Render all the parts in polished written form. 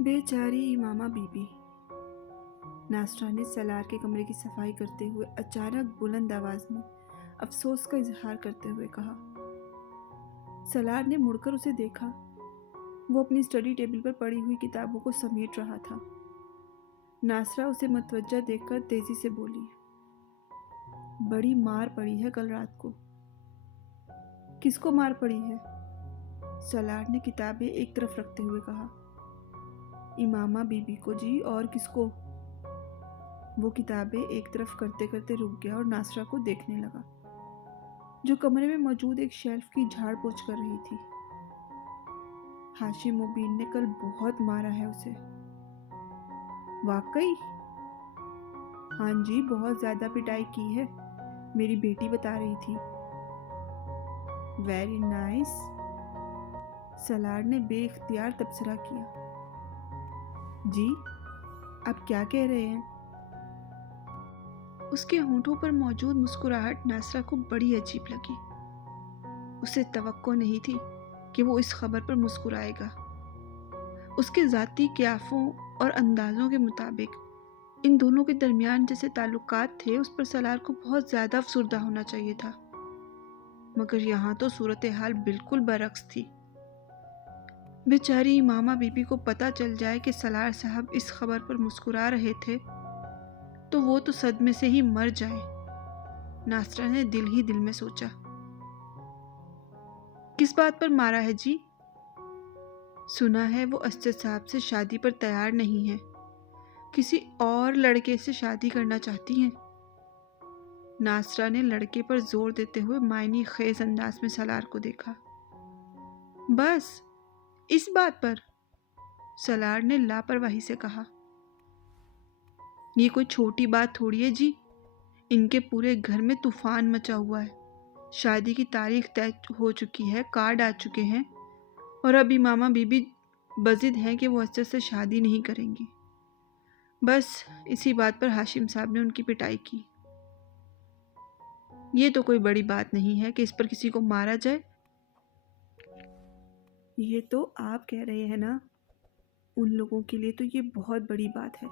बेचारी इमामा बीबी। नासरा ने सलार के कमरे की सफाई करते हुए अचानक बुलंद आवाज में अफसोस का इजहार करते हुए कहा। सलार ने मुड़कर उसे देखा। वो अपनी स्टडी टेबल पर पड़ी हुई किताबों को समेट रहा था। नासरा उसे मतवज्जा देखकर तेजी से बोली, बड़ी मार पड़ी है कल रात को। किसको मार पड़ी है? सलार ने किताबें एक तरफ रखते हुए कहा। इमामा बीबी को जी, और किसको? वो किताबें एक तरफ करते करते रुक गया और नासरा को देखने लगा, जो कमरे में मौजूद एक शेल्फ की झाड़ पोंछ कर रही थी। हाशिम मुबीन ने कल बहुत मारा है उसे। वाकई? हाँ जी, बहुत ज्यादा पिटाई की है, मेरी बेटी बता रही थी। Very nice. सलार ने बेइख्तियार तबसरा किया। जी, आप क्या कह रहे हैं? उसके होंठों पर मौजूद मुस्कुराहट नासरा को बड़ी अजीब लगी। उसे तवक्को नहीं थी कि वो इस खबर पर मुस्कुराएगा। उसके ज़ाती क़ियाफ़ों और अंदाज़ों के मुताबिक इन दोनों के दरमियान जैसे ताल्लुकात थे, उस पर सलार को बहुत ज़्यादा अफसुर्दा होना चाहिए था। मगर यहाँ तो सूरत हाल बिल्कुल बरअक्स थी। बेचारी इमामा बीबी को पता चल जाए कि सलार साहब इस खबर पर मुस्कुरा रहे थे तो वो तो सदमे से ही मर जाए। नासरा ने दिल ही दिल में सोचा। किस बात पर मारा है जी? सुना है वो असद साहब से शादी पर तैयार नहीं है, किसी और लड़के से शादी करना चाहती हैं। नासरा ने लड़के पर जोर देते हुए मायनी खेज अंदाज में सलार को देखा। बस इस बात पर? सलार ने लापरवाही से कहा। ये कोई छोटी बात थोड़ी है जी, इनके पूरे घर में तूफान मचा हुआ है। शादी की तारीख तय हो चुकी है, कार्ड आ चुके हैं, और अब इमामा बीबी बजिद हैं कि वो असद से शादी नहीं करेंगी। बस इसी बात पर हाशिम साहब ने उनकी पिटाई की। ये तो कोई बड़ी बात नहीं है कि इस पर किसी को मारा जाए। ये तो आप कह रहे हैं ना, उन लोगों के लिए तो ये बहुत बड़ी बात है।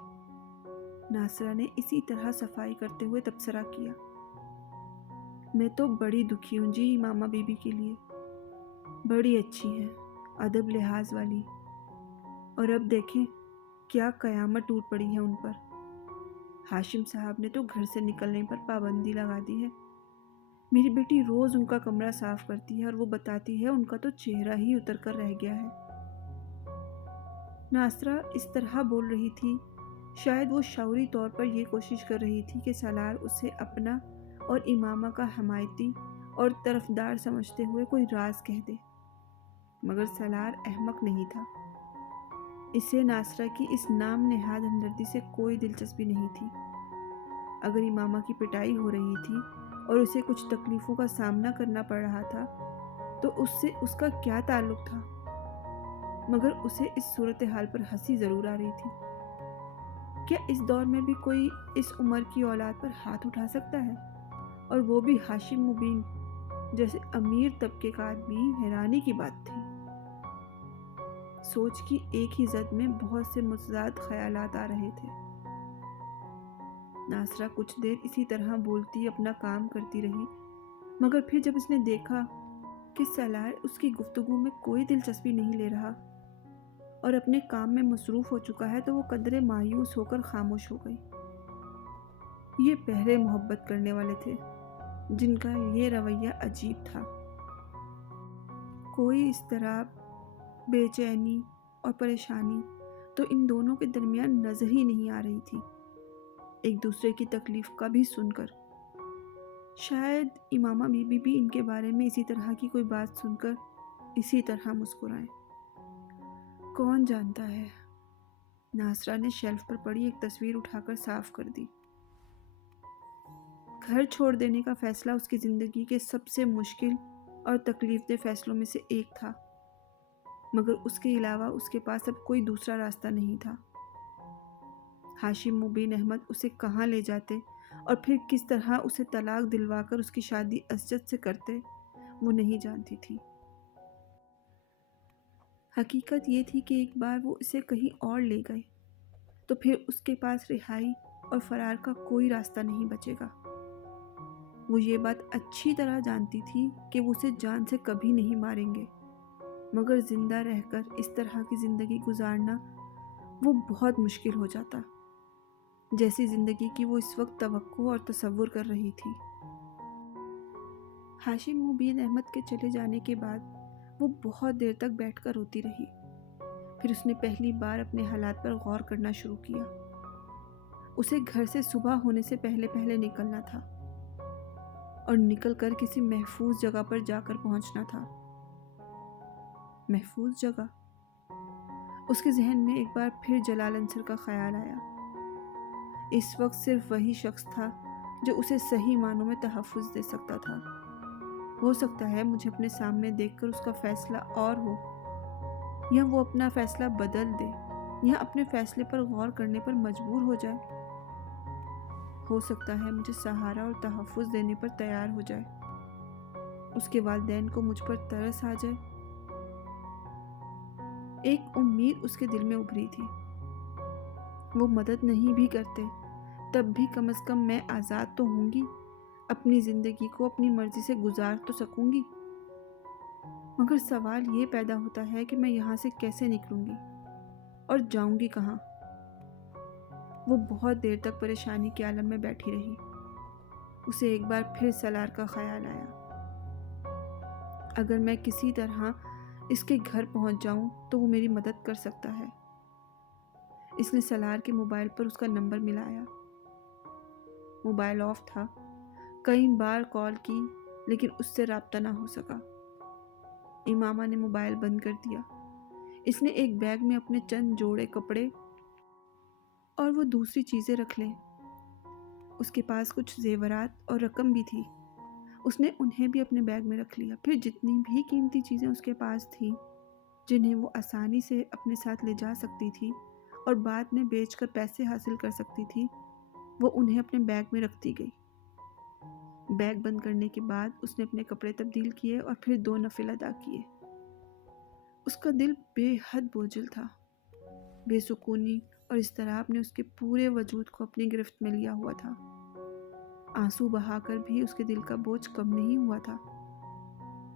नासरा ने इसी तरह सफाई करते हुए तबसरा किया। मैं तो बड़ी दुखी हूँ जी इमामा बीबी के लिए। बड़ी अच्छी है, अदब लिहाज वाली, और अब देखें क्या कयामत टूट पड़ी है उन पर। हाशिम साहब ने तो घर से निकलने पर पाबंदी लगा दी है। मेरी बेटी रोज उनका कमरा साफ करती है और वो बताती है उनका तो चेहरा ही उतर कर रह गया है। नासरा इस तरह बोल रही थी, शायद वो शऊरी तौर पर यह कोशिश कर रही थी कि सलार उसे अपना और इमामा का हमायती और तरफदार समझते हुए कोई राज कह दे। मगर सलार अहमक नहीं था। इसे नासरा की इस नाम नेहाद हमदर्दी से कोई दिलचस्पी नहीं थी। अगर इमामा की पिटाई हो रही थी और उसे कुछ तकलीफों का सामना करना पड़ रहा था तो उससे उसका क्या ताल्लुक था। मगर उसे इस सूरत हाल पर हंसी जरूर आ रही थी। क्या इस दौर में भी कोई इस उम्र की औलाद पर हाथ उठा सकता है, और वो भी हाशिम मुबीन जैसे अमीर तबके का आदमी? हैरानी की बात थी। सोच की एक ही जद में बहुत से मुतजाद ख्यालात आ रहे थे। नासरा कुछ देर इसी तरह बोलती अपना काम करती रही, मगर फिर जब उसने देखा कि सलार उसकी गुफ्तगू में कोई दिलचस्पी नहीं ले रहा और अपने काम में मसरूफ हो चुका है तो वो कदरे मायूस होकर खामोश हो गई। ये पहले मोहब्बत करने वाले थे जिनका ये रवैया अजीब था। कोई इस तरह बेचैनी और परेशानी तो इन दोनों के दरमियान नजर ही नहीं आ रही थी, एक दूसरे की तकलीफ का भी सुनकर। शायद इमामा बीबी भी इनके बारे में इसी तरह की कोई बात सुनकर इसी तरह मुस्कुराए, कौन जानता है। नासरा ने शेल्फ पर पड़ी एक तस्वीर उठाकर साफ कर दी। घर छोड़ देने का फैसला उसकी जिंदगी के सबसे मुश्किल और तकलीफदेह फैसलों में से एक था, मगर उसके अलावा उसके पास अब कोई दूसरा रास्ता नहीं था। हाशिम मुबीन अहमद उसे कहाँ ले जाते और फिर किस तरह उसे तलाक दिलवाकर उसकी शादी असद से करते, वो नहीं जानती थी। हकीकत ये थी कि एक बार वो इसे कहीं और ले गए तो फिर उसके पास रिहाई और फरार का कोई रास्ता नहीं बचेगा। वो ये बात अच्छी तरह जानती थी कि वो उसे जान से कभी नहीं मारेंगे, मगर जिंदा रहकर इस तरह की ज़िंदगी गुजारना वो बहुत मुश्किल हो जाता, जैसी ज़िंदगी की वो इस वक्त तवक्को और तसव्वुर कर रही थी। हाशिम मुबीन अहमद के चले जाने के बाद वो बहुत देर तक बैठकर रोती रही। फिर उसने पहली बार अपने हालात पर गौर करना शुरू किया। उसे घर से सुबह होने से पहले पहले निकलना था और निकलकर किसी महफूज जगह पर जाकर पहुंचना था। महफूज जगह? उसके जहन में एक बार फिर जलाल अंसर का ख्याल आया। इस वक्त सिर्फ वही शख्स था जो उसे सही मानों में तहफ़्फ़ुज़ दे सकता था। हो सकता है मुझे अपने सामने देखकर उसका फैसला और हो, या वो अपना फैसला बदल दे, या अपने फैसले पर गौर करने पर मजबूर हो जाए। हो सकता है मुझे सहारा और तहफ़्फ़ुज़ देने पर तैयार हो जाए। उसके वालिदैन को मुझ पर तरस आ जाए। एक उम्मीद उसके दिल में उभरी थी। वो मदद नहीं भी करते तब भी कम से कम मैं आज़ाद तो होंगी, अपनी ज़िंदगी को अपनी मर्ज़ी से गुजार तो सकूंगी। मगर सवाल ये पैदा होता है कि मैं यहाँ से कैसे निकलूंगी और जाऊंगी कहाँ। वो बहुत देर तक परेशानी के आलम में बैठी रही। उसे एक बार फिर सलार का ख्याल आया। अगर मैं किसी तरह इसके घर पहुंच जाऊं तो वो मेरी मदद कर सकता है। इसने सलार के मोबाइल पर उसका नंबर मिलाया। मोबाइल ऑफ था। कई बार कॉल की लेकिन उससे राब्ता ना हो सका। इमामा ने मोबाइल बंद कर दिया। इसने एक बैग में अपने चंद जोड़े कपड़े और वो दूसरी चीज़ें रख लें। उसके पास कुछ जेवरात और रकम भी थी। उसने उन्हें भी अपने बैग में रख लिया। फिर जितनी भी कीमती चीज़ें उसके पास थी, जिन्हें वो आसानी से अपने साथ ले जा सकती थी और बाद में बेचकर पैसे हासिल कर सकती थी, वो उन्हें अपने बैग में रखती गई। बैग बंद करने के बाद उसने अपने कपड़े तब्दील किए और फिर 2 नफिल अदा किए। उसका दिल बेहद बोझिल था। बेसुकूनी और इज़्तिराब ने उसके पूरे वजूद को अपनी गिरफ्त में लिया हुआ था। आंसू बहाकर भी उसके दिल का बोझ कम नहीं हुआ था।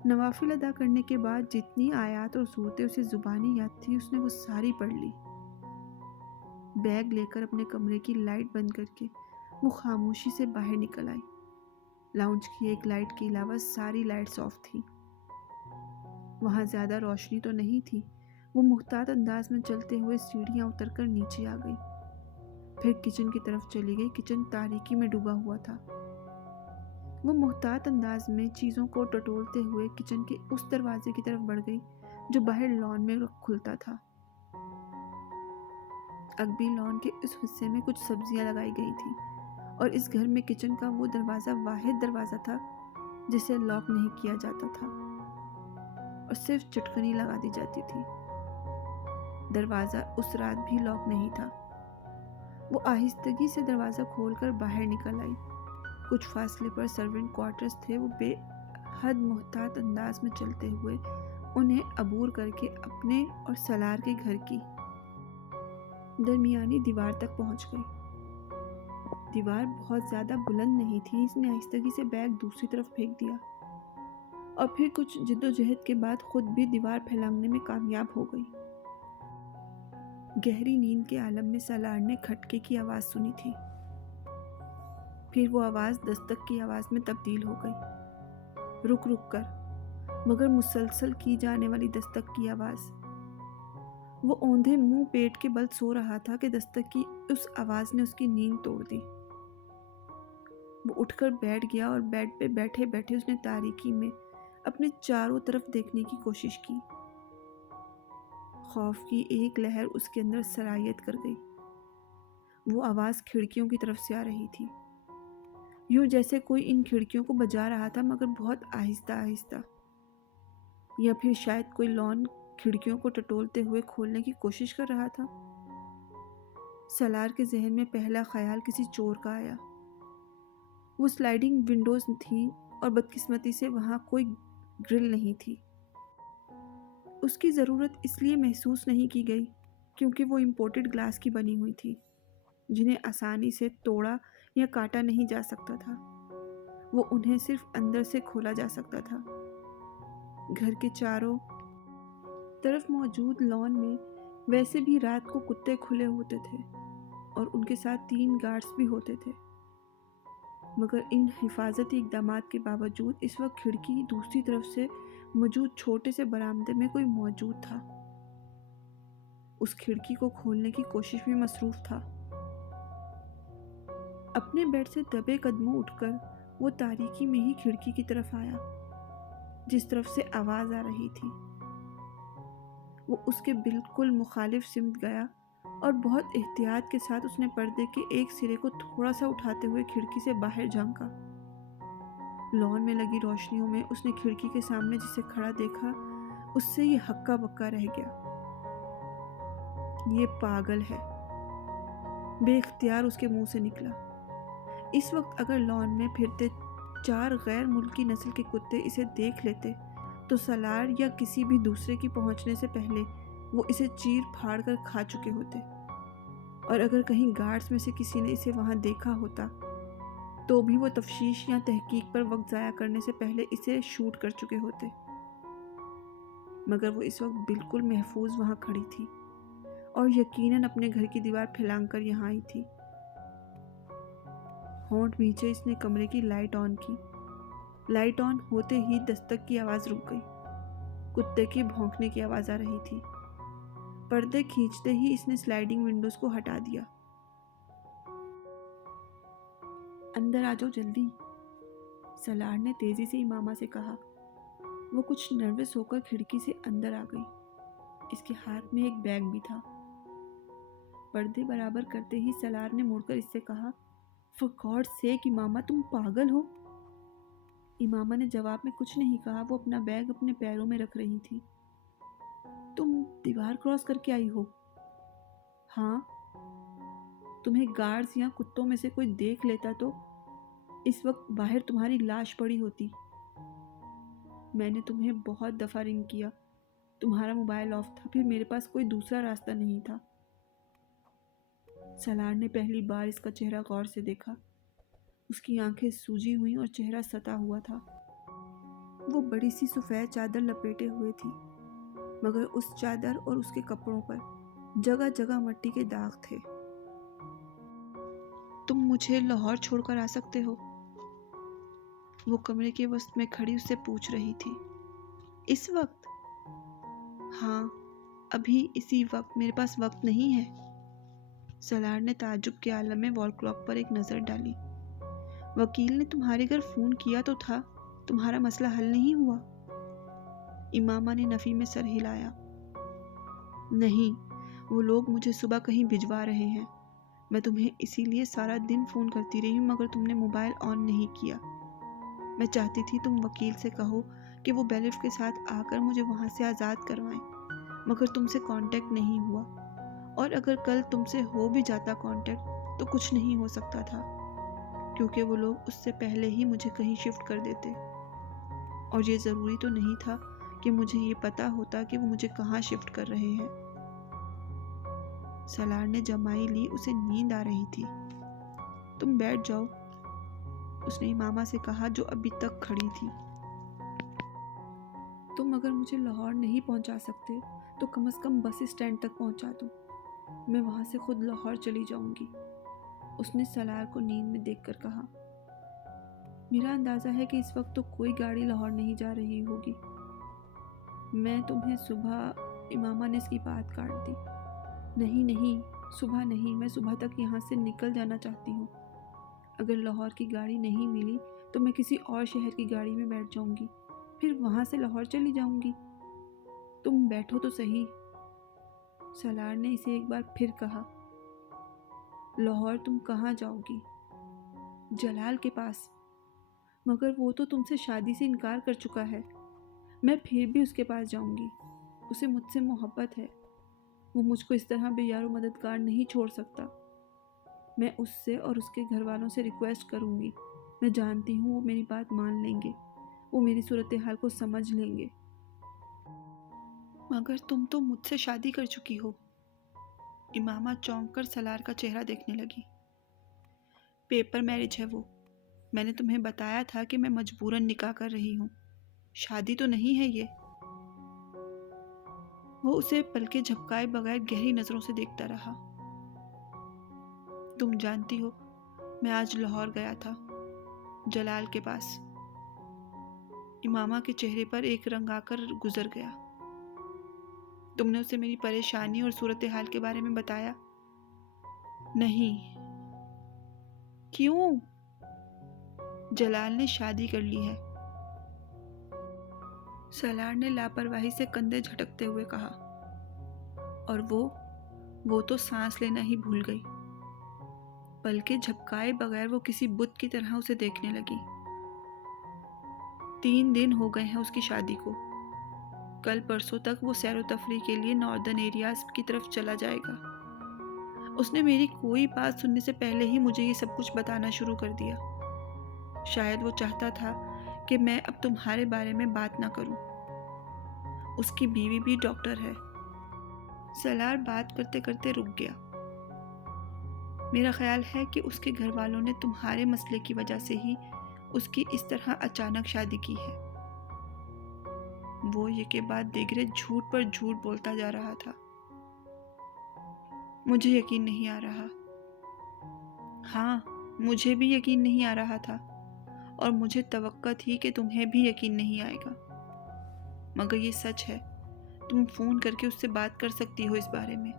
नवाफिल अदा करने के बाद जितनी आयात और सूरतें उसे ज़ुबानी याद थी, उसने वो सारी पढ़ ली। बैग लेकर अपने कमरे की लाइट बंद करके वो खामोशी से बाहर निकल आई। लाउंज की एक लाइट के अलावा सारी लाइट्स ऑफ थी। वहाँ ज़्यादा रोशनी तो नहीं थी। वो मुख्तात अंदाज में चलते हुए सीढ़ियाँ उतरकर नीचे आ गई। फिर किचन की तरफ चली गई। किचन तारीकी में डूबा हुआ था। वो मुख्तात अंदाज में चीज़ों को टटोलते हुए किचन के उस दरवाजे की तरफ बढ़ गई जो बाहर लॉन में खुलता था। अगबी लॉन के उस हिस्से में कुछ सब्जियां लगाई गई थी और इस घर में किचन का वो दरवाज़ा वाहिद दरवाज़ा था जिसे लॉक नहीं किया जाता था और सिर्फ चटकनी लगा दी जाती थी। दरवाज़ा उस रात भी लॉक नहीं था। वो आहिस्तगी से दरवाज़ा खोलकर बाहर निकल आई। कुछ फासले पर सर्वेंट क्वार्टर्स थे। वो बेहद मुहतात अंदाज में चलते हुए उन्हें अबूर करके अपने और सलार के घर की दरमियानी दीवार तक पहुंच गई। दीवार बहुत ज़्यादा बुलंद नहीं थी। इसने आहिस्तगी से बैग दूसरी तरफ फेंक दिया और फिर कुछ जिद्दोजहद के बाद खुद भी दीवार फैलाने में कामयाब हो गई। गहरी नींद के आलम में सलार ने खटके की आवाज़ सुनी थी। फिर वो आवाज़ दस्तक की आवाज़ में तब्दील हो गई, रुक रुक कर, मगर मुसलसल की जाने वाली दस्तक की आवाज़। वो औंधे मुंह पेट के बल सो रहा था कि दस्तक की उस आवाज़ ने उसकी नींद तोड़ दी। वो उठकर बैठ गया और बेड पे बैठे बैठे उसने तारीकी में अपने चारों तरफ देखने की कोशिश की। खौफ की एक लहर उसके अंदर सरायत कर गई। वो आवाज़ खिड़कियों की तरफ से आ रही थी, यूँ जैसे कोई इन खिड़कियों को बजा रहा था मगर बहुत आहिस्ता आहिस्ता, या फिर शायद कोई लॉन खिड़कियों को टटोलते हुए खोलने की कोशिश कर रहा था। सलार के जहन में पहला ख्याल किसी चोर का आया। वो स्लाइडिंग विंडोज़ थी और बदकिस्मती से वहाँ कोई ग्रिल नहीं थी। उसकी ज़रूरत इसलिए महसूस नहीं की गई क्योंकि वो इम्पोर्टेड ग्लास की बनी हुई थी, जिन्हें आसानी से तोड़ा या काटा नहीं जा सकता था। वो उन्हें सिर्फ अंदर से खोला जा सकता था। घर के चारों तरफ मौजूद लॉन में वैसे भी रात को कुत्ते खुले होते थे और उनके साथ 3 गार्ड्स भी होते थे, मगर इन हिफाजती इक़दामात के बावजूद इस वक्त खिड़की दूसरी तरफ से मौजूद छोटे से बरामदे में कोई मौजूद था। उस खिड़की को खोलने की कोशिश में मसरूफ़ था। अपने बेड से दबे कदमों उठकर वो तारीकी में ही खिड़की की तरफ आया, जिस तरफ से आवाज़ आ रही थी। वो उसके बिल्कुल मुखालिफ सिमत गया और बहुत एहतियात के साथ उसने पर्दे के एक सिरे को थोड़ा सा उठाते हुए खिड़की से बाहर झांका। लॉन में लगी रोशनियों में उसने खिड़की के सामने जिसे खड़ा देखा, उससे ये हक्का बक्का रह गया। ये पागल है, बेख्तियार उसके मुंह से निकला। इस वक्त अगर लॉन में फिरते 4 गैर मुल्की नस्ल के कुत्ते इसे देख लेते तो सलार या किसी भी दूसरे की पहुंचने से पहले वो इसे चीर फाड़ कर खा चुके होते, और अगर कहीं गार्ड्स में से किसी ने इसे वहां देखा होता तो भी वो तफ्तीश या तहकीक पर वक्त ज़ाया करने से पहले इसे शूट कर चुके होते। मगर वो इस वक्त बिल्कुल महफूज वहां खड़ी थी और यकीनन अपने घर की दीवार फैलाकर यहाँ आई थी। होंठ भींचे इसने कमरे की लाइट ऑन की। लाइट ऑन होते ही दस्तक की आवाज़ रुक गई। कुत्ते की भौंकने की आवाज़ आ रही थी। पर्दे खींचते ही इसने स्लाइडिंग विंडोज को हटा दिया। अंदर आ जाओ जल्दी, सलार ने तेजी से इमामा से कहा। वो कुछ नर्वस होकर खिड़की से अंदर आ गई। इसके हाथ में एक बैग भी था। पर्दे बराबर करते ही सलार ने मुड़कर इससे कहा, फॉर गॉड सेक इमामा, तुम पागल हो? इमामा ने जवाब में कुछ नहीं कहा। वो अपना बैग अपने पैरों में रख रही थी। तुम दीवार क्रॉस करके आई हो? हाँ। तुम्हें गार्ड्स या कुत्तों में से कोई देख लेता तो इस वक्त बाहर तुम्हारी लाश पड़ी होती। मैंने तुम्हें बहुत दफ़ा रिंग किया, तुम्हारा मोबाइल ऑफ था, फिर मेरे पास कोई दूसरा रास्ता नहीं था। सलार ने पहली बार इसका चेहरा गौर से देखा। उसकी आंखें सूजी हुई और चेहरा सता हुआ था। वो बड़ी सी सफ़ेद चादर लपेटे हुए थी, मगर उस चादर और उसके कपड़ों पर जगह जगह मिट्टी के दाग थे। तुम मुझे लाहौर छोड़कर आ सकते हो? वो कमरे के वस्त में खड़ी उससे पूछ रही थी। इस वक्त? हाँ, अभी इसी वक्त। मेरे पास वक्त नहीं है। सलार ने ताज्जुब के आलम में वॉल क्लॉक पर एक नज़र डाली। वकील ने तुम्हारे घर फ़ोन किया तो था, तुम्हारा मसला हल नहीं हुआ? इमामा ने नफ़ी में सर हिलाया। नहीं, वो लोग मुझे सुबह कहीं भिजवा रहे हैं। मैं तुम्हें इसीलिए सारा दिन फ़ोन करती रही हूँ, मगर तुमने मोबाइल ऑन नहीं किया। मैं चाहती थी तुम वकील से कहो कि वो बैलिफ के साथ आकर मुझे वहाँ से आज़ाद करवाएं, मगर तुमसे कांटेक्ट नहीं हुआ, और अगर कल तुमसे हो भी जाता कांटेक्ट तो कुछ नहीं हो सकता था, क्योंकि वो लोग उससे पहले ही मुझे कहीं शिफ्ट कर देते, और ये ज़रूरी तो नहीं था कि मुझे ये पता होता कि वो मुझे कहाँ शिफ्ट कर रहे हैं। सलार ने जमाई ली। उसे नींद आ रही थी। तुम बैठ जाओ, उसने इमामा से कहा, जो अभी तक खड़ी थी। तुम अगर मुझे लाहौर नहीं पहुंचा सकते तो कम से कम बस स्टैंड तक पहुंचा दो, मैं वहां से खुद लाहौर चली जाऊंगी, उसने सलार को नींद में देखकर कहा। मेरा अंदाज़ा है कि इस वक्त तो कोई गाड़ी लाहौर नहीं जा रही होगी। मैं तुम्हें सुबह, इमामा ने इसकी बात काट दी। नहीं नहीं, सुबह नहीं, मैं सुबह तक यहाँ से निकल जाना चाहती हूँ। अगर लाहौर की गाड़ी नहीं मिली तो मैं किसी और शहर की गाड़ी में बैठ जाऊंगी, फिर वहाँ से लाहौर चली जाऊंगी। तुम बैठो तो सही, सलार ने इसे एक बार फिर कहा। लाहौर तुम कहाँ जाओगी? जलाल के पास, मगर वो तो तुमसे शादी से इनकार कर चुका है। मैं फिर भी उसके पास जाऊंगी, उसे मुझसे मोहब्बत है। वो मुझको इस तरह बेयारो मददगार नहीं छोड़ सकता। मैं उससे और उसके घर वालों से रिक्वेस्ट करूंगी। मैं जानती हूँ वो मेरी बात मान लेंगे, वो मेरी सूरत हाल को समझ लेंगे। मगर तुम तो मुझसे शादी कर चुकी हो। इमामा चौंक कर सलार का चेहरा देखने लगी। पेपर मैरिज है वो। मैंने तुम्हें बताया था कि मैं मजबूरन निकाह कर रही हूँ, शादी तो नहीं है ये। वो उसे पलके झपकाए बगैर गहरी नजरों से देखता रहा। तुम जानती हो, मैं आज लाहौर गया था, जलाल के पास। इमामा के चेहरे पर एक रंग आकर गुजर गया। तुमने उसे मेरी परेशानी और सूरत हाल के बारे में बताया? नहीं। क्यों? जलाल ने शादी कर ली है। सलार ने लापरवाही से कंधे झटकते हुए कहा। और वो तो सांस लेना ही भूल गई। पलके झपकाए बगैर वो किसी बुत की तरह उसे देखने लगी। 3 दिन हो गए हैं उसकी शादी को। कल परसों तक वो सैरो तफरी के लिए नॉर्दर्न एरियाज की तरफ चला जाएगा। उसने मेरी कोई बात सुनने से पहले ही मुझे ये सब कुछ बताना शुरू कर दिया। शायद वो चाहता था कि मैं अब तुम्हारे बारे में बात ना करूं। उसकी बीवी भी डॉक्टर है। सलार बात करते करते रुक गया। मेरा ख्याल है कि उसके घर वालों ने तुम्हारे मसले की वजह से ही उसकी इस तरह अचानक शादी की है। वो ये के बाद दिगरे झूठ पर झूठ बोलता जा रहा था। मुझे यकीन नहीं आ रहा। हाँ, मुझे भी यकीन नहीं आ रहा था, और मुझे तवक्का थी कि तुम्हें भी यकीन नहीं आएगा। मगर ये सच है, तुम फोन करके उससे बात कर सकती हो इस बारे में।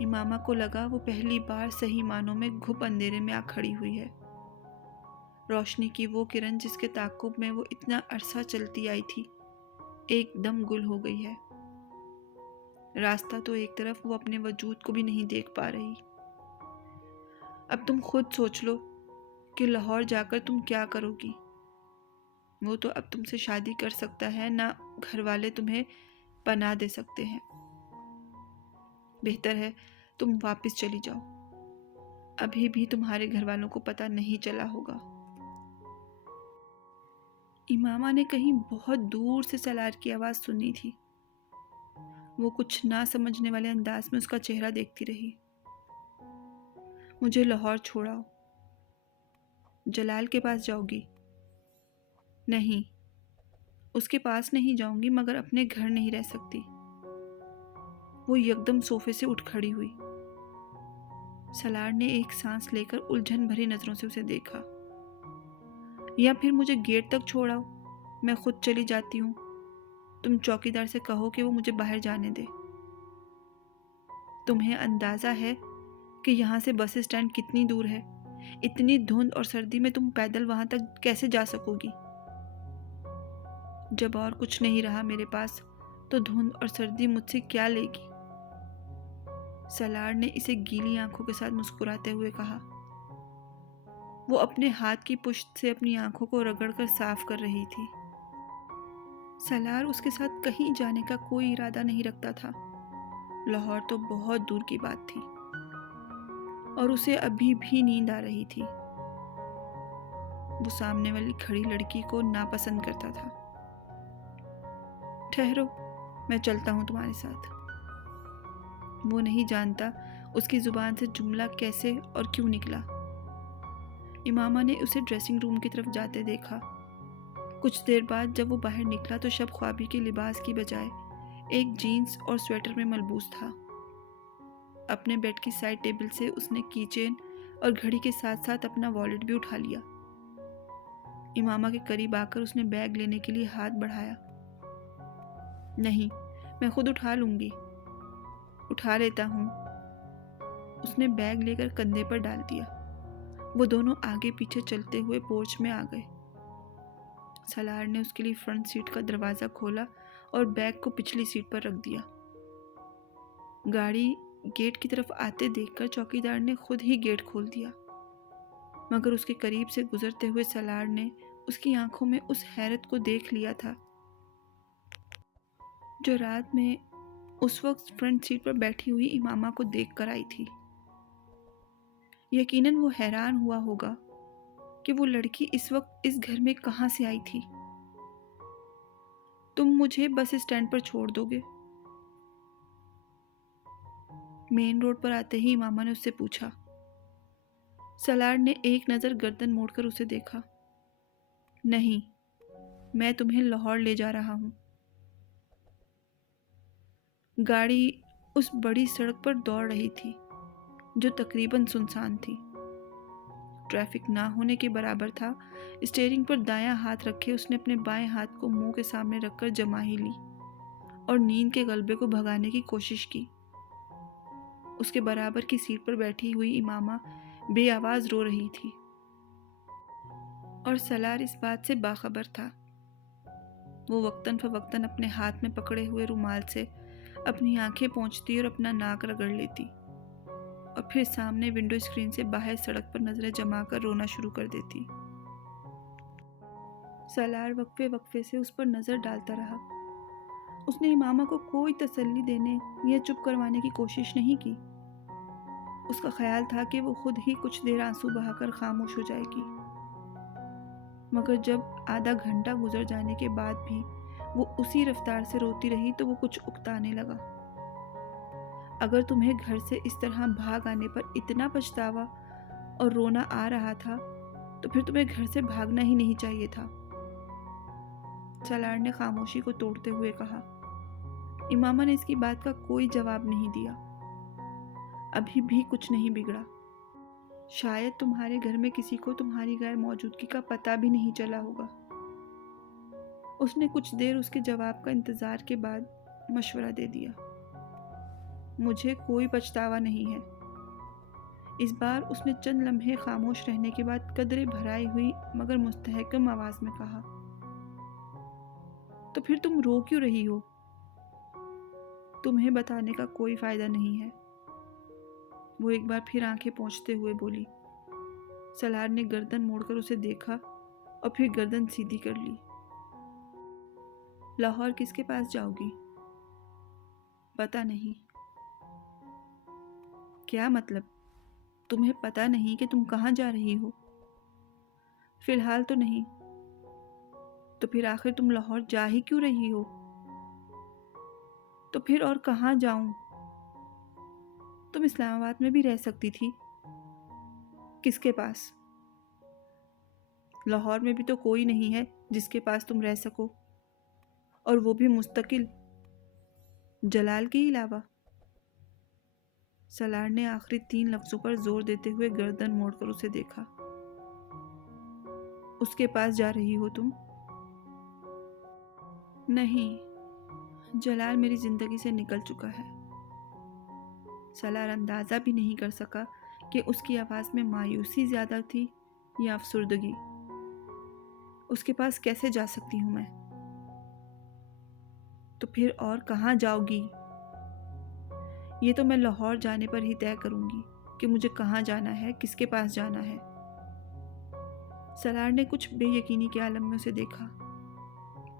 इमामा को लगा वो पहली बार सही मानों में घुप अंधेरे में आ खड़ी हुई है। रोशनी की वो किरण जिसके ताक़ुब में वो इतना अरसा चलती आई थी, एकदम गुल हो गई है। रास्ता तो एक तरफ वो अपने वजूद को भी नहीं देख पा रही। अब तुम खुद सोच लो कि लाहौर जाकर तुम क्या करोगी। वो तो अब तुमसे शादी कर सकता है ना, घर वाले तुम्हें पनाह दे सकते हैं। बेहतर है तुम वापस चली जाओ। अभी भी तुम्हारे घर वालों को पता नहीं चला होगा। इमामा ने कहीं बहुत दूर से सलार की आवाज़ सुनी थी। वो कुछ ना समझने वाले अंदाज में उसका चेहरा देखती रही। मुझे लाहौर छोड़ाओ। जलाल के पास जाओगी? नहीं, उसके पास नहीं जाऊंगी, मगर अपने घर नहीं रह सकती। वो एकदम सोफे से उठ खड़ी हुई। सलार ने एक सांस लेकर उलझन भरी नजरों से उसे देखा। या फिर मुझे गेट तक छोड़ाओ, मैं खुद चली जाती हूँ। तुम चौकीदार से कहो कि वो मुझे बाहर जाने दे। तुम्हें अंदाजा है कि यहाँ से बस स्टैंड कितनी दूर है? इतनी धुंध और सर्दी में तुम पैदल वहां तक कैसे जा सकोगी? जब और कुछ नहीं रहा मेरे पास, तो धुंध और सर्दी मुझसे क्या लेगी? सलार ने इसे गीली आंखों के साथ मुस्कुराते हुए कहा। वो अपने हाथ की पुश्त से अपनी आंखों को रगड़कर साफ कर रही थी। सलार उसके साथ कहीं जाने का कोई इरादा नहीं रखता था। लाहौर तो बहुत दूर की बात थी, और उसे अभी भी नींद आ रही थी। वो सामने वाली खड़ी लड़की को नापसंद करता था। ठहरो, मैं चलता हूँ तुम्हारे साथ। वो नहीं जानता उसकी जुबान से जुमला कैसे और क्यों निकला। इमामा ने उसे ड्रेसिंग रूम की तरफ जाते देखा। कुछ देर बाद जब वो बाहर निकला तो शब ख्वाबी के लिबास की बजाय एक जीन्स और स्वेटर में मलबूस था। अपने बेड की साइड टेबल से उसने कीचेन और घड़ी के साथ साथ अपना वॉलेट भी उठा लिया। इमामा के करीब आकर उसने बैग लेने के लिए हाथ बढ़ाया। नहीं, मैं खुद उठा लूंगी। उठा लेता हूँ। उसने बैग लेकर कंधे पर डाल दिया। वो दोनों आगे पीछे चलते हुए पोर्च में आ गए। सलार ने उसके लिए फ्रंट सीट का दरवाज़ा खोला और बैग को पिछली सीट पर रख दिया। गाड़ी गेट की तरफ आते देखकर चौकीदार ने खुद ही गेट खोल दिया, मगर उसके करीब से गुजरते हुए सलार ने उसकी आंखों में उस हैरत को देख लिया था जो रात में उस वक्त फ्रंट सीट पर बैठी हुई इमामा को देख कर आई थी। यकीनन वो हैरान हुआ होगा कि वो लड़की इस वक्त इस घर में कहाँ से आई थी। तुम मुझे बस स्टैंड पर छोड़ दोगे? मेन रोड पर आते ही इमामा ने उससे पूछा। सलार ने एक नज़र गर्दन मोड़कर उसे देखा। नहीं, मैं तुम्हें लाहौर ले जा रहा हूँ। गाड़ी उस बड़ी सड़क पर दौड़ रही थी जो तकरीबन सुनसान थी। ट्रैफिक ना होने के बराबर था। स्टीयरिंग पर दायां हाथ रखे उसने अपने बाएं हाथ को मुंह के सामने रखकर जमा ही ली और नींद के गलबे को भगाने की कोशिश की। उसके बराबर की सीट पर बैठी हुई इमामा बेआवाज रो रही थी और सलार इस बात से बाखबर था। वो वक्तन फवक्तन अपने हाथ में पकड़े हुए रुमाल से अपनी आंखें पोंछती और अपना नाक रगड़ लेती और फिर सामने विंडो स्क्रीन से बाहर सड़क पर नजरें जमाकर रोना शुरू कर देती। सलार वक्फे वक्फे से उस पर नजर डालता रहा। उसने इमामा को कोई तसल्ली देने या चुप करवाने की कोशिश नहीं की। उसका ख्याल था कि वो खुद ही कुछ देर आंसू बहाकर खामोश हो जाएगी, मगर जब आधा घंटा गुजर जाने के बाद भी वो उसी रफ्तार से रोती रही तो वो कुछ उकताने लगा। अगर तुम्हें घर से इस तरह भाग आने पर इतना पछतावा और रोना आ रहा था तो फिर तुम्हें घर से भागना ही नहीं चाहिए था। सलार ने खामोशी को तोड़ते हुए कहा। इमामा ने इसकी बात का कोई जवाब नहीं दिया। अभी भी कुछ नहीं बिगड़ा। शायद तुम्हारे घर में किसी को तुम्हारी गैर मौजूदगी का पता भी नहीं चला होगा। उसने कुछ देर उसके जवाब का इंतजार के बाद मशवरा दे दिया। मुझे कोई पछतावा नहीं है। इस बार उसने चंद लम्हे खामोश रहने के बाद कदरे भराई हुई मगर मुस्तहकम आवाज में कहा। तो फिर तुम रो क्यों रही हो? तुम्हें बताने का कोई फायदा नहीं है। वो एक बार फिर आंखें पोंछते हुए बोली। सलार ने गर्दन मोड़कर उसे देखा और फिर गर्दन सीधी कर ली। लाहौर किसके पास जाओगी? पता नहीं। क्या मतलब? तुम्हें पता नहीं कि तुम कहाँ जा रही हो? फिलहाल तो नहीं। तो फिर आखिर तुम लाहौर जा ही क्यों रही हो? तो फिर और कहाँ जाऊं? तुम इस्लामाबाद में भी रह सकती थी। किसके पास? लाहौर में भी तो कोई नहीं है जिसके पास तुम रह सको, और वो भी मुस्तकिल, जलाल के अलावा। सलार ने आखिरी 3 लफ्जों पर जोर देते हुए गर्दन मोड़कर उसे देखा। उसके पास जा रही हो तुम? नहीं, जलाल मेरी जिंदगी से निकल चुका है। सलार अंदाजा भी नहीं कर सका कि उसकी आवाज में मायूसी ज्यादा थी या अफसुर्दगी। उसके पास कैसे जा सकती हूं मैं? तो फिर और कहाँ जाओगी? ये तो मैं लाहौर जाने पर ही तय करूंगी कि मुझे कहाँ जाना है, किसके पास जाना है। सलार ने कुछ बेयकीनी के आलम में उसे देखा।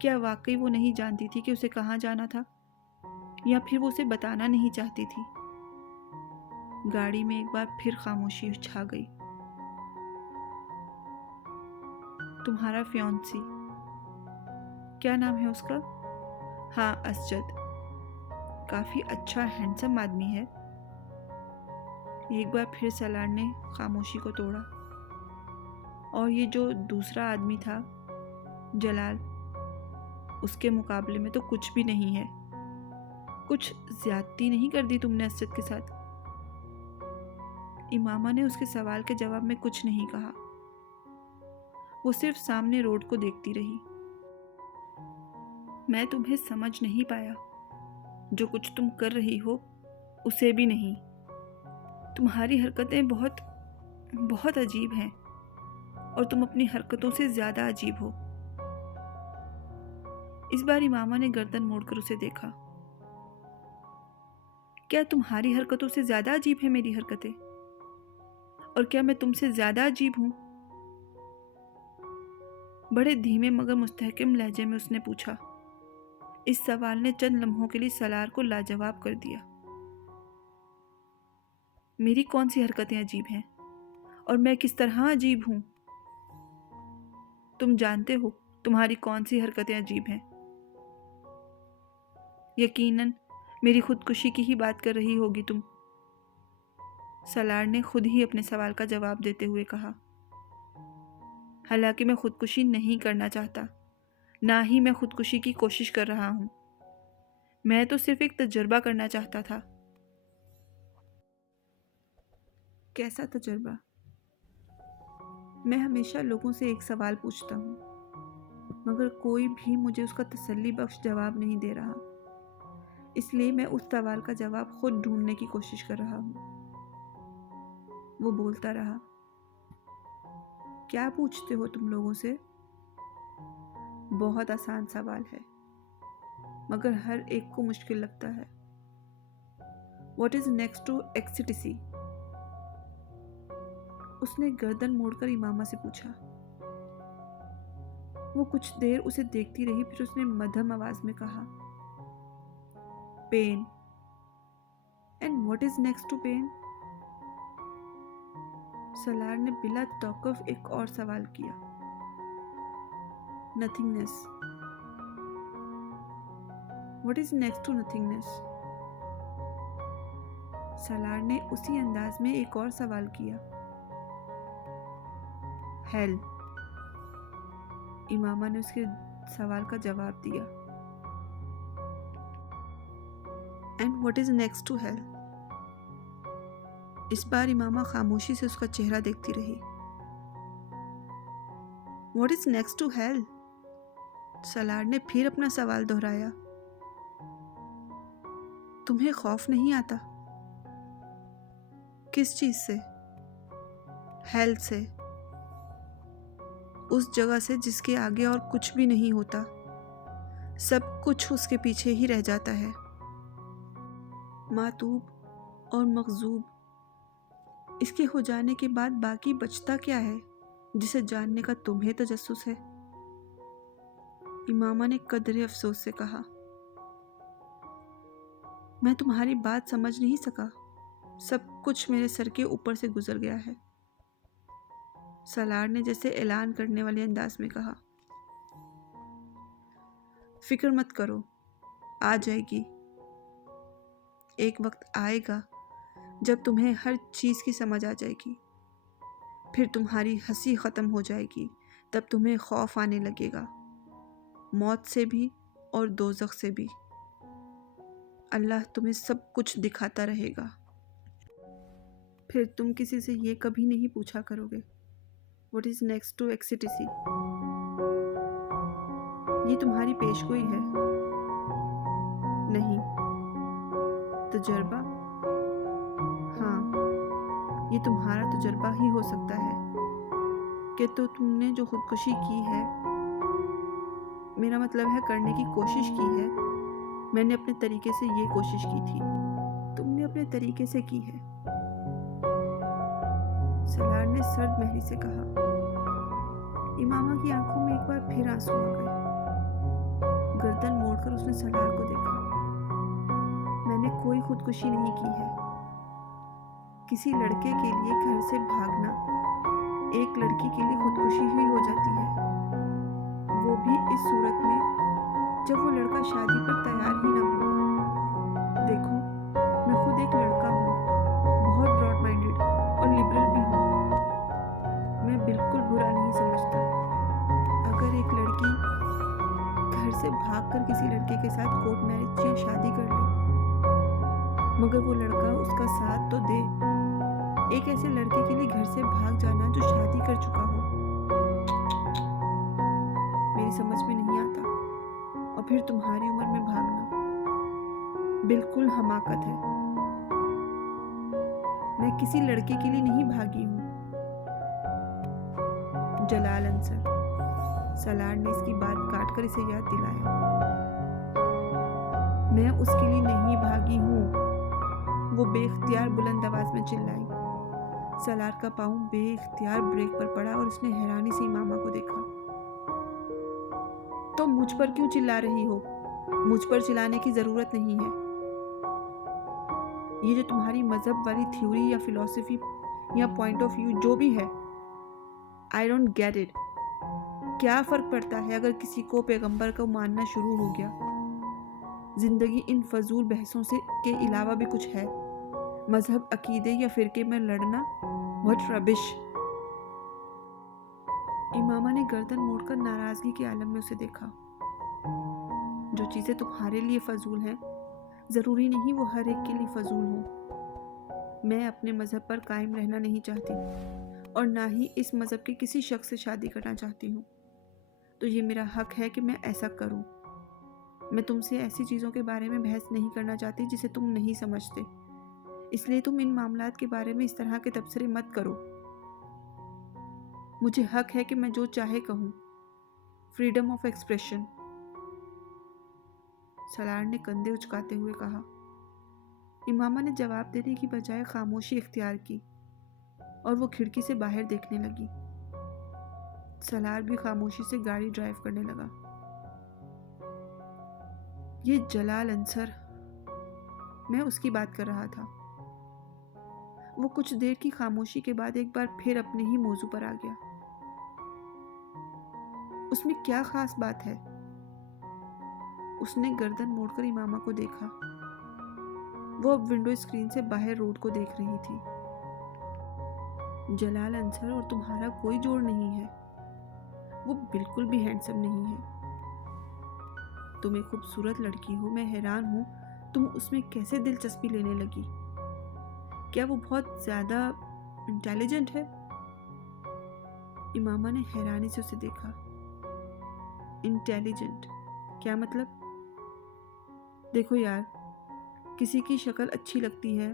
क्या वाकई वो नहीं जानती थी कि उसे कहाँ जाना था, या फिर वो उसे बताना नहीं चाहती थी? गाड़ी में एक बार फिर खामोशी छा गई। तुम्हारा फियांसी, क्या नाम है उसका? हाँ, असजद। काफी अच्छा हैंडसम आदमी है। एक बार फिर सलार ने खामोशी को तोड़ा। और ये जो दूसरा आदमी था, जलाल, उसके मुकाबले में तो कुछ भी नहीं है। कुछ ज्यादती नहीं कर दी तुमने असजद के साथ? इमामा ने उसके सवाल के जवाब में कुछ नहीं कहा। वो सिर्फ सामने रोड को देखती रही। मैं तुम्हें समझ नहीं पाया। जो कुछ तुम कर रही हो उसे भी नहीं। तुम्हारी हरकतें बहुत बहुत अजीब हैं, और तुम अपनी हरकतों से ज्यादा अजीब हो। इस बार इमामा ने गर्दन मोड़कर उसे देखा। क्या तुम्हारी हरकतों से ज्यादा अजीब है मेरी हरकतें? और क्या मैं तुमसे ज्यादा अजीब हूं? बड़े धीमे मगर मुस्तहकम लहजे में उसने पूछा। इस सवाल ने चंद लम्हों के लिए सलार को लाजवाब कर दिया। मेरी कौन सी हरकतें अजीब हैं, और मैं किस तरह अजीब हूं? तुम जानते हो तुम्हारी कौन सी हरकतें अजीब हैं। یقیناً میری خودکشی کی ہی بات کر رہی ہوگی تم، سالار نے خود ہی اپنے سوال کا جواب دیتے ہوئے کہا۔ حالانکہ میں خودکشی نہیں کرنا چاہتا، نہ ہی میں خودکشی کی کوشش کر رہا ہوں، میں تو صرف ایک تجربہ کرنا چاہتا تھا۔ کیسا تجربہ؟ میں ہمیشہ لوگوں سے ایک سوال پوچھتا ہوں، مگر کوئی بھی مجھے اس کا تسلی بخش جواب نہیں دے رہا، اس لیے میں اس سوال کا جواب خود ڈھونڈنے کی کوشش کر رہا ہوں۔ وہ بولتا رہا، کیا پوچھتے ہو تم لوگوں سے؟ بہت آسان سوال ہے، مگر ہر ایک کو مشکل لگتا ہے۔ What is next to ecstasy؟ اس نے گردن موڑ کر امامہ سے پوچھا۔ وہ کچھ دیر اسے دیکھتی رہی، پھر اس نے مدھم آواز میں کہا، pain. And what is next to pain؟ Salar نے بلا توقف ایک اور سوال کیا۔ Nothingness۔ What is next to nothingness؟ سالار نے اسی انداز میں ایک اور سوال کیا۔ Hell۔ امامہ نے اس کے سوال کا جواب دیا۔ And what is next to hell؟ اس بار امامہ خاموشی سے اس کا چہرہ دیکھتی رہی۔ What is next to hell؟ سالار نے پھر اپنا سوال دہرایا۔ تمہیں خوف نہیں آتا؟ کس چیز سے؟ ہیل سے، اس جگہ سے جس کے آگے اور کچھ بھی نہیں ہوتا، سب کچھ اس کے پیچھے ہی رہ جاتا ہے، معتوب اور مغضوب۔ اس کے ہو جانے کے بعد باقی بچتا کیا ہے جسے جاننے کا تمہیں تجسس ہے؟ امامہ نے قدرے افسوس سے کہا۔ میں تمہاری بات سمجھ نہیں سکا، سب کچھ میرے سر کے اوپر سے گزر گیا ہے، سالار نے جیسے اعلان کرنے والے انداز میں کہا۔ فکر مت کرو، آ جائے گی، ایک وقت آئے گا جب تمہیں ہر چیز کی سمجھ آ جائے گی، پھر تمہاری ہنسی ختم ہو جائے گی، تب تمہیں خوف آنے لگے گا، موت سے بھی اور دوزخ سے بھی۔ اللہ تمہیں سب کچھ دکھاتا رہے گا، پھر تم کسی سے یہ کبھی نہیں پوچھا کرو گے What is next to ecstasy؟ یہ تمہاری پیشگوئی ہے؟ نہیں۔ تجربہ؟ ہاں، یہ تمہارا تجربہ ہی ہو سکتا ہے کہ تو تم نے جو خودکشی کی ہے، میرا مطلب ہے کرنے کی کوشش کی ہے، میں نے اپنے طریقے سے یہ کوشش کی تھی، تم نے اپنے طریقے سے کی ہے۔ سالار نے سرد مہری سے کہا۔ امامہ کی آنکھوں میں ایک بار پھر آنسو آ گئے۔ گردن موڑ کر اس نے سالار کو دیکھا۔ میں نے کوئی خودکشی نہیں کی ہے۔ کسی لڑکے کے لیے گھر سے بھاگنا ایک لڑکی کے لیے خودکشی ہی ہو جاتی ہے، وہ بھی اس صورت میں جب وہ لڑکا شادی پر تیار ہی نہ ہو۔ دیکھو، میں خود ایک لڑکا ہوں، بہت براڈ مائنڈڈ اور لبرل بھی ہوں، میں بالکل برا نہیں سمجھتا اگر ایک لڑکی گھر سے بھاگ کر کسی لڑکے کے ساتھ کورٹ میرج یا شادی کر لے، مگر وہ لڑکا اس کا ساتھ تو دے۔ ایک ایسے لڑکے کے لیے گھر سے بھاگ جانا جو شادی کر چکا ہو، میری سمجھ میں نہیں آتا، اور پھر تمہاری عمر میں بھاگنا بالکل حماقت ہے۔ میں کسی لڑکے کے لیے نہیں بھاگی ہوں۔ جلال انصر، سالار نے اس کی بات کاٹ کر اسے یاد دلایا، میں اس کے لیے نہیں بھاگی ہوں، وہ بے اختیار بلند آواز میں چلائی۔ سالار کا پاؤں بے اختیار بریک پر پڑا اور اس نے حیرانی سے امامہ کو دیکھا۔ تم مجھ پر کیوں چلا رہی ہو؟ مجھ پر چلانے کی ضرورت نہیں ہے۔ یہ جو تمہاری مذہب والی تھیوری یا فلسفی یا پوائنٹ آف ویو جو بھی ہے، I don't get it۔ کیا فرق پڑتا ہے اگر کسی کو پیغمبر کو ماننا شروع ہو گیا؟ زندگی ان فضول بحثوں سے کے علاوہ بھی کچھ ہے؟ مذہب، عقیدے یا فرقے میں لڑنا؟ واٹ ربش! امامہ نے گردن موڑ کر ناراضگی کے عالم میں اسے دیکھا۔ جو چیزیں تمہارے لیے فضول ہیں ضروری نہیں وہ ہر ایک کے لیے فضول ہوں۔ میں اپنے مذہب پر قائم رہنا نہیں چاہتی اور نہ ہی اس مذہب کے کسی شخص سے شادی کرنا چاہتی ہوں، تو یہ میرا حق ہے کہ میں ایسا کروں۔ میں تم سے ایسی چیزوں کے بارے میں بحث نہیں کرنا چاہتی جسے تم نہیں سمجھتے، اس لیے تم ان معاملات کے بارے میں اس طرح کے تبصرے مت کرو۔ مجھے حق ہے کہ میں جو چاہے کہوں۔ Freedom of expression. سالار نے کندھے اچکاتے ہوئے کہا۔ امامہ نے جواب دینے کی بجائے خاموشی اختیار کی اور وہ کھڑکی سے باہر دیکھنے لگی۔ سالار بھی خاموشی سے گاڑی ڈرائیو کرنے لگا۔ یہ جلال انصر، میں اس کی بات کر رہا تھا۔ وہ کچھ دیر کی خاموشی کے بعد ایک بار پھر اپنے ہی موضوع پر آ گیا۔ اس میں کیا خاص بات ہے؟ اس نے گردن موڑ کر امامہ کو دیکھا۔ وہ اب ونڈو اسکرین سے باہر روڈ کو دیکھ رہی تھی۔ جلال انصر اور تمہارا کوئی جوڑ نہیں ہے۔ وہ بالکل بھی ہینڈسم نہیں ہے۔ تم ایک خوبصورت لڑکی ہو، میں حیران ہوں تم اس میں کیسے دلچسپی لینے لگی۔ کیا وہ بہت زیادہ انٹیلیجنٹ ہے؟ امامہ نے حیرانی سے اسے دیکھا۔ انٹیلیجنٹ؟ کیا مطلب؟ دیکھو یار، کسی کی شکل اچھی لگتی ہے،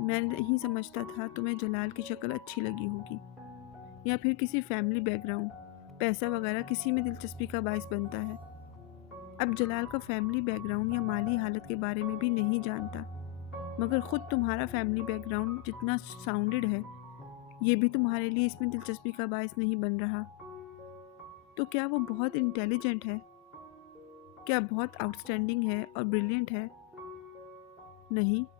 میں نہیں سمجھتا تھا تمہیں جلال کی شکل اچھی لگی ہوگی، یا پھر کسی فیملی بیک گراؤنڈ، پیسہ وغیرہ کسی میں دلچسپی کا باعث بنتا ہے۔ اب جلال کا فیملی بیک گراؤنڈ یا مالی حالت کے بارے میں بھی نہیں جانتا، مگر خود تمہارا فیملی بیک گراؤنڈ جتنا ساؤنڈڈ ہے، یہ بھی تمہارے لیے اس میں دلچسپی کا باعث نہیں بن رہا۔ تو کیا وہ بہت انٹیلیجنٹ ہے؟ کیا بہت آؤٹ اسٹینڈنگ ہے اور بریلینٹ ہے؟ نہیں،